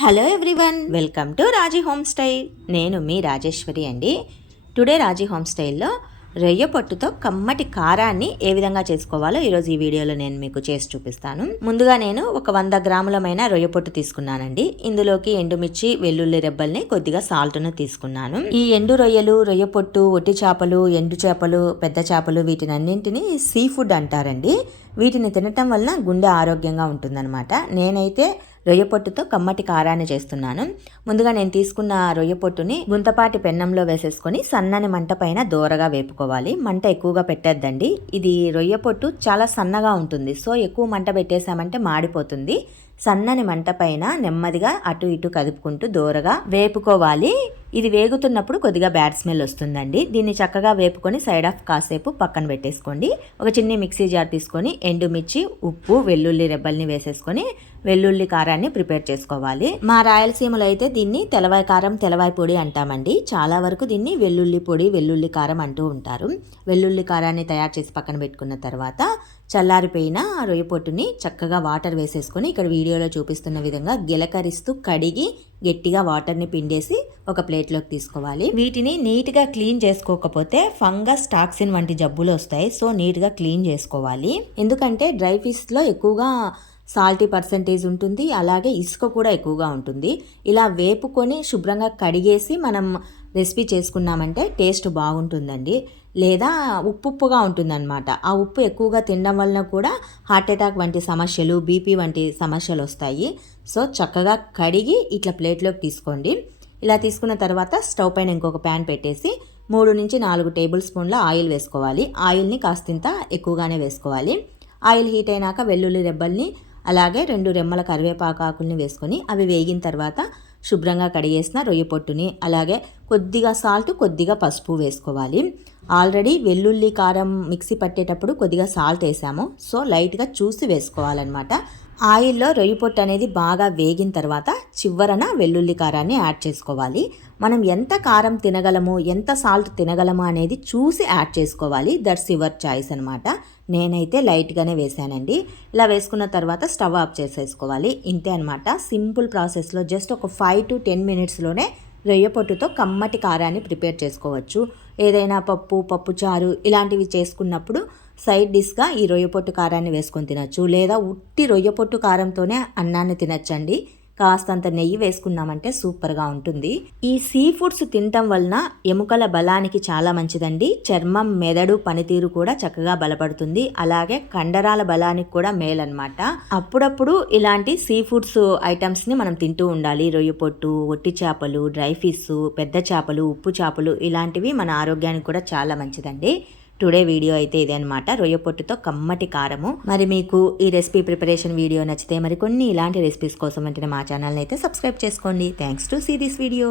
Hello everyone welcome to Raji home style నేను మీ రాజేశ్వరి అండి. టుడే రాజీ హోమ్ స్టైల్లో రొయ్య పొట్టుతో కమ్మటి కారాన్ని ఏ విధంగా చేసుకోవాలో ఈరోజు ఈ వీడియోలో నేను మీకు చేసి చూపిస్తాను. ముందుగా నేను ఒక వంద గ్రాములమైన రొయ్య పొట్టు తీసుకున్నానండి. ఇందులోకి ఎండుమిర్చి వెల్లుల్లి రెబ్బల్ని కొద్దిగా సాల్ట్ను తీసుకున్నాను. ఈ ఎండు రొయ్యలు రొయ్య పొట్టు ఒట్టి చేపలు ఎండు చేపలు పెద్ద చేపలు వీటినన్నింటినీ సీ ఫుడ్ అంటారండి. వీటిని తినటం వలన గుండె ఆరోగ్యంగా ఉంటుందన్నమాట. నేనైతే రొయ్య పొట్టుతో కమ్మటి కారాన్ని చేస్తున్నాను. ముందుగా నేను తీసుకున్న రొయ్య పొట్టుని గుంతపాటి పెన్నంలో వేసేసుకొని సన్నని మంట పైన దోరగా వేపుకోవాలి. మంట ఎక్కువగా పెట్టద్దండి. ఇది రొయ్య పొట్టు చాలా సన్నగా ఉంటుంది. సో ఎక్కువ మంట పెట్టేసామంటే మాడిపోతుంది. సన్నని మంట పైన నెమ్మదిగా అటు ఇటు కదుపుకుంటూ దూరగా వేపుకోవాలి. ఇది వేగుతున్నప్పుడు కొద్దిగా బ్యాడ్ స్మెల్ వస్తుందండి. దీన్ని చక్కగా వేపుకొని సైడ్ ఆఫ్ కాసేపు పక్కన పెట్టేసుకోండి. ఒక చిన్న మిక్సీ జార్ తీసుకొని ఎండుమిర్చి ఉప్పు వెల్లుల్లి రెబ్బల్ని వేసేసుకొని వెల్లుల్లి కారాన్ని ప్రిపేర్ చేసుకోవాలి. మా రాయలసీమలో అయితే దీన్ని తెలవాయి కారం తెలవాయి పొడి అంటామండి. చాలా వరకు దీన్ని వెల్లుల్లి పొడి వెల్లుల్లి కారం అంటూ ఉంటారు. వెల్లుల్లి కారాన్ని తయారు చేసి పక్కన పెట్టుకున్న తర్వాత చల్లారిపోయిన రొయ్య పొట్టుని చక్కగా వాటర్ వేసేసుకొని ఇక్కడ వీడియోలో చూపిస్తున్న విధంగా గిలకరిస్తూ కడిగి గట్టిగా వాటర్ని పిండేసి ఒక ప్లేట్లోకి తీసుకోవాలి. వీటిని నీట్గా క్లీన్ చేసుకోకపోతే ఫంగస్ టాక్సిన్ వంటి జబ్బులు వస్తాయి. సో నీట్గా క్లీన్ చేసుకోవాలి. ఎందుకంటే డ్రై ఫిష్లో ఎక్కువగా సాల్టీ పర్సంటేజ్ ఉంటుంది. అలాగే ఇసుక కూడా ఎక్కువగా ఉంటుంది. ఇలా వేపుకొని శుభ్రంగా కడిగేసి మనం రెసిపీ చేసుకున్నామంటే టేస్ట్ బాగుంటుందండి. లేదా ఉప్పు ఉప్పుగా ఉంటుందన్నమాట. ఆ ఉప్పు ఎక్కువగా తినడం వలన కూడా హార్ట్ అటాక్ వంటి సమస్యలు బీపీ వంటి సమస్యలు వస్తాయి. సో చక్కగా కడిగి ఇట్లా ప్లేట్లోకి తీసుకోండి. ఇలా తీసుకున్న తర్వాత స్టవ్ పైన ఇంకొక ప్యాన్ పెట్టేసి మూడు నుంచి నాలుగు టేబుల్ స్పూన్ల ఆయిల్ వేసుకోవాలి. ఆయిల్ని కాస్తింత ఎక్కువగానే వేసుకోవాలి. ఆయిల్ హీట్ అయినాక వెల్లుల్లి రెబ్బల్ని అలాగే రెండు రెమ్మల కరివేపాకు ఆకుల్ని వేసుకొని అవి వేగిన తర్వాత శుభ్రంగా కడిగేసిన రొయ్య పొట్టుని అలాగే కొద్దిగా సాల్ట్ కొద్దిగా పసుపు వేసుకోవాలి. ఆల్రెడీ వెల్లుల్లి కారం మిక్సీ పట్టేటప్పుడు కొద్దిగా సాల్ట్ వేసాము. సో లైట్గా చూసి వేసుకోవాలన్నమాట. ఆయిల్లో రొయ్యి పొట్టు అనేది బాగా వేగిన తర్వాత చివరన వెల్లుల్లి కారాన్ని యాడ్ చేసుకోవాలి. మనం ఎంత కారం తినగలము ఎంత సాల్ట్ తినగలము అనేది చూసి యాడ్ చేసుకోవాలి. దట్స్ యువర్ చాయిస్ అనమాట నేనైతే లైట్గానే వేసానండి. ఇలా వేసుకున్న తర్వాత స్టవ్ ఆఫ్ చేసేసుకోవాలి. ఇంతే అనమాట సింపుల్ ప్రాసెస్లో జస్ట్ ఒక ఫైవ్ టు టెన్ మినిట్స్లోనే రొయ్య పొట్టుతో కమ్మటి కారాన్ని ప్రిపేర్ చేసుకోవచ్చు. ఏదైనా పప్పు పప్పు చారు ఇలాంటివి చేసుకున్నప్పుడు సైడ్ డిష్గా ఈ రొయ్య పొట్టు కారాన్ని వేసుకొని తినచ్చు. లేదా ఉట్టి రొయ్య పొట్టు కారంతోనే అన్నాన్ని తినచ్చండి. కాస్తంత నెయ్యి వేసుకున్నామంటే సూపర్గా ఉంటుంది. ఈ సీ ఫుడ్స్ తినటం వలన ఎముకల బలానికి చాలా మంచిదండి. చర్మం మెదడు పనితీరు కూడా చక్కగా బలపడుతుంది. అలాగే కండరాల బలానికి కూడా మేలన్నమాట. అప్పుడప్పుడు ఇలాంటి సీ ఫుడ్స్ ఐటమ్స్ని మనం తింటూ ఉండాలి. రొయ్య పొట్టు ఒట్టి చేపలు డ్రై ఫిష్ పెద్ద చేపలు ఉప్పు చేపలు ఇలాంటివి మన ఆరోగ్యానికి కూడా చాలా మంచిదండి. టుడే వీడియో అయితే ఇదే అనమాట రొయ్య పొట్టుతో కమ్మటి కారము. మరి మీకు ఈ రెసిపీ ప్రిపరేషన్ వీడియో నచ్చితే మరి కొన్ని ఇలాంటి రెసిపీస్ కోసం అంటే మా ఛానల్ని అయితే సబ్స్క్రైబ్ చేసుకోండి. Thanks to see this video.